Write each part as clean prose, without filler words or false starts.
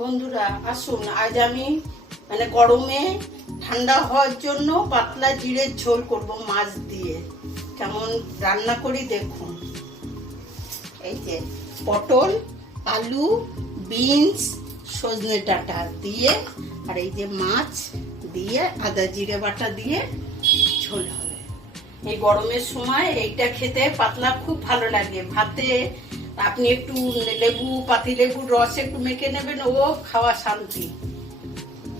বন্ধুরা আসুন, আজ আমি গরমে ঠান্ডা হওয়ার জন্য পাতলা জিরের ঝোল করব মাছ দিয়ে। কেমন রান্না করি দেখুন। এই যে পটল, আলু, বিনস, সজনে ডাঁটা দিয়ে আর এই যে মাছ দিয়ে আদা জিরে বাটা দিয়ে ঝোল হবে। এই গরমের সময় এইটা খেতে পাতলা খুব ভালো লাগে। ভাতে আপনি একটু লেবু, পাতি লেবুর রস একটু মেখে নেবেন, ও খাওয়া শান্তি।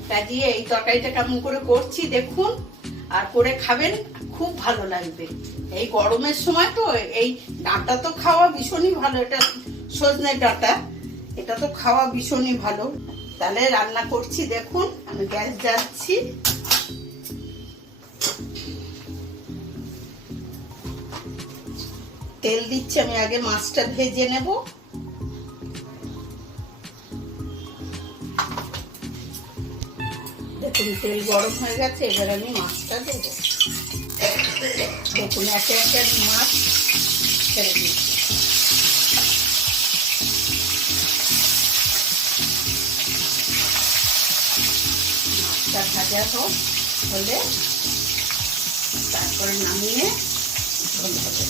কাজে এই তরকারিটা কেমন করে করছি দেখুন, আর করে খাবেন, খুব ভালো লাগবে। এই গরমের সময় তো এই ডাঁটা তো খাওয়া ভীষণই ভালো। এটা সজনে ডাঁটা, এটা তো খাওয়া ভীষণই ভালো। তাহলে রান্না করছি দেখুন। আমি গ্যাস জ্বালছি, তেল দিচ্ছি। আমি আগে মাছটা ভেজে নেব। দেখুন তেল গরম হয়ে গেছে, এবার আমি মাছটা দেব। দেখুন একে একে আমি মাছ ছেড়ে দিচ্ছি। মাছটা ভাজা হলে তারপরে নামিয়ে ঝোল হবে।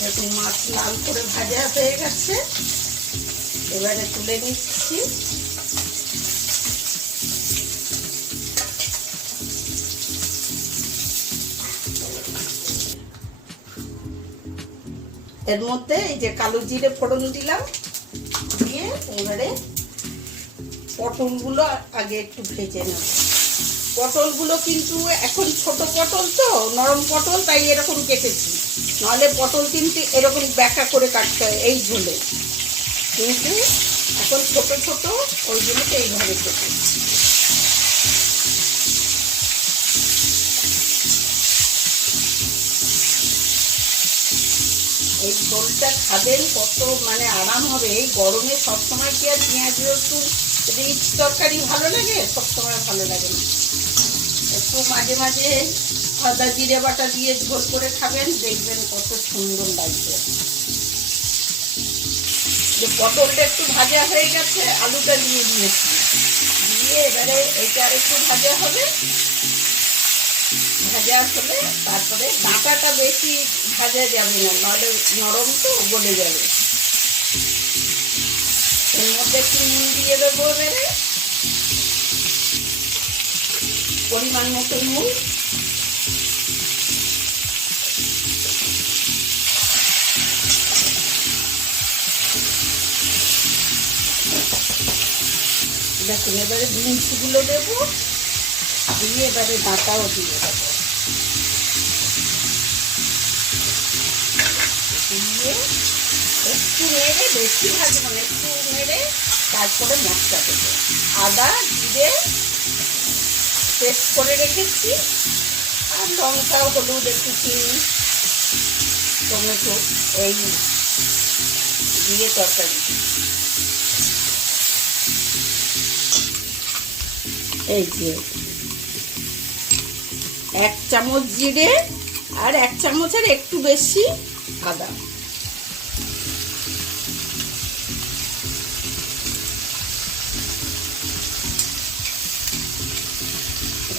দেখুন মাছ লাল করে ভাজা হয়ে গেছে, এবারে তুলে নিচ্ছি। এর মধ্যে এই যে কালো জিরে ফোড়ন দিলাম, দিয়ে এবারে পটলগুলো আগে একটু ভেজে নেব। পটলগুলো কিন্তু এখন ছোট পটল তো, নরম পটল, তাই এরকম কেটেছি। নাহলে পটল কিন্তু এরকম ব্যাকা করে কাটতে হয় এই ঝোলে, কিন্তু এখন ছোট ছোট, ওই জন্য এইভাবে কেটেছি। এই ঝোলটা খাবেন কত আরাম হবে। এই গরমে সবসময় কি আর পেঁয়াজ রসুন রিচ তরকারি ভালো লাগে? সবসময় ভালো লাগে না। একটু মাঝে মাঝে আদা জিরে বাটা দিয়ে ঝোল করে খাবেন, দেখবেন কত সুন্দর লাগবে। যে পটলটা একটু ভাজা হয়ে গেছে, আলুটা দিয়ে দিয়েছি, দিয়ে এবারে এইটা আর একটু ভাজা হবে। ভাজা হলে তারপরে ডাঁটাটা বেশি ভাজা যাবে না, নাহলে নরম তো গলে যাবে। এর মধ্যে একটু নুন দিয়ে দেবো, এবারে পরিমাণ মতো নুন। দেখুন এবারে বিনসগুলো দেবো, দিয়ে এবারে ডাঁটাও দিয়ে দেবো, দিয়ে একটু নেড়ে, বেশি ভাজবো না, একটু নেড়ে তারপরে মশলা দেবো। আদা জিরে পেস্ট করে রেখেছি, আর লঙ্কা, হলুদ, একটু চিনি, টমেটো এই দিয়ে তরকারি। এই যে 1 চামচ জিরে আর 1 চামচের একটু বেশি আদা।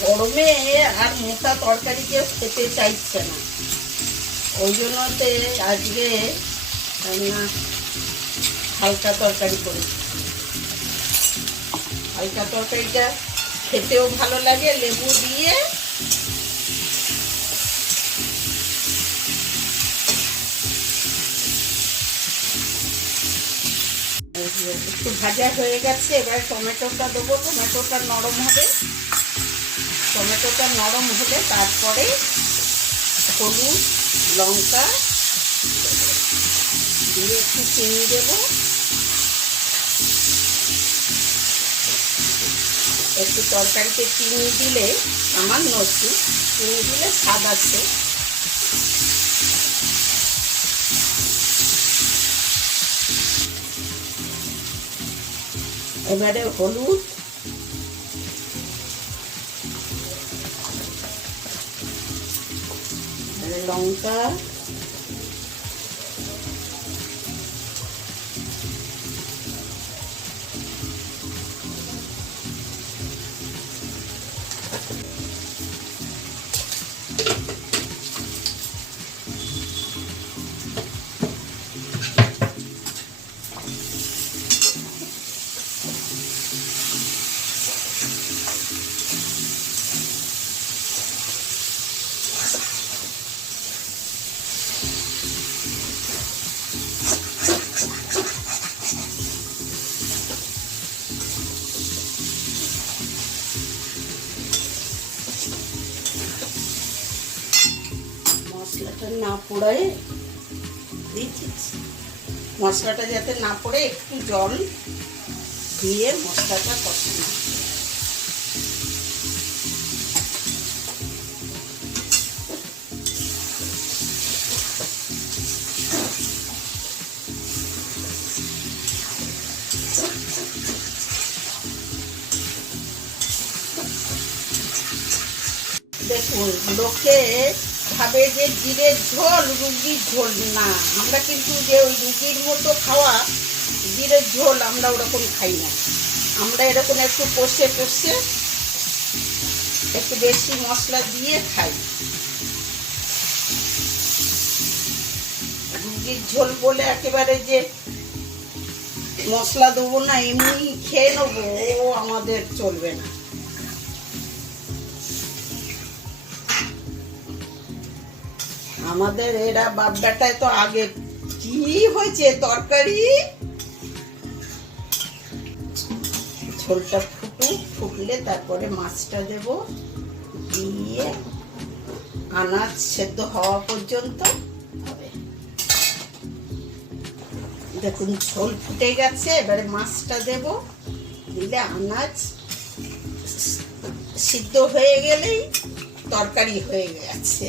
গরমে আর মোটা তরকারি কেউ খেতে চাইছে না, ওই জন্যতে আজকে হালকা তরকারি করেছি। হালকা তরকারিটা খেতেও ভালো লাগে, লেবু দিয়ে। একটু ভাজা হয়ে গেছে, এবার টমেটোটা দেবো। টমেটোটা নরম হবে, টমেটোটা নরম হলে তারপরে হলুদ, লঙ্কা দিয়ে একটু চিনি দেবো। একটু তরকারিতে চিনি দিলে, সামান্য একটু চিনি দিলে স্বাদ আছে। এবারে হলুদ, লঙ্কা, মশলাটা না পোড়ায় দিয়েছি, মশলাটা যাতে না পড়ে একটু জল দিয়ে মশলাটা কষানো। দেখুন, লোকে ভাবে যে জিরের ঝোল রুগীর ঝোল, না, আমরা কিন্তু যে ওই রুগীর মতো খাওয়া জিরের ঝোল আমরা ওরকম খাই না। আমরা এরকম একটু কষে কষে একটু বেশি মশলা দিয়ে খাই। রুগীর ঝোল বলে একেবারে যে মশলা দেবো না, এমনি খেয়ে নেবো, ও আমাদের চলবে না। আমাদের এরা বাপ বেটায় তো আগে কি হয়েছে তরকারি, ঝোলটা ফুটলে তারপরে মাছটা দেব, দিয়ে আনাজ সেদ্ধ হওয়া পর্যন্ত হবে। দেখুন ঝোল ফুটে গেছে, এবারে মাছটা দেব, দিলে আনাজ সিদ্ধ হয়ে গেলেই তরকারি হয়ে গেছে।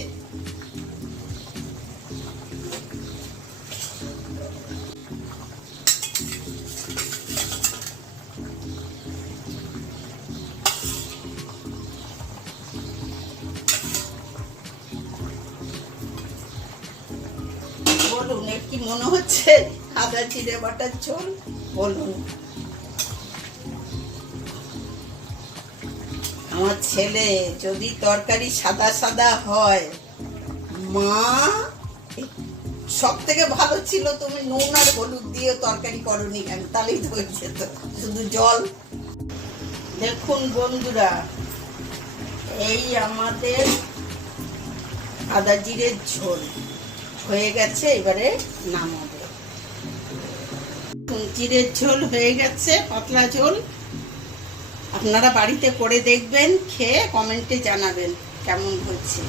বলুন, এর কি মনে হচ্ছে আদা জিরে বাটার ঝোল? বলুন। আমার ছেলে যদি তরকারি সাদা সাদা হয়, মা সব থেকে ভালো ছিল তুমি নুন আর হলুদ দিয়ে তরকারি করনি কেন, তাহলেই তো হয়ে যেত, শুধু জল। দেখুন বন্ধুরা, এই আমাদের আদা জিরের ঝোল হয়ে গেছে, এবারে নামাবো। জিরের ঝোল হয়ে গেছে, পাতলা ঝোল। আপনারা বাড়িতে করে দেখবেন, খেয়ে কমেন্টে জানাবেন কেমন হয়েছে।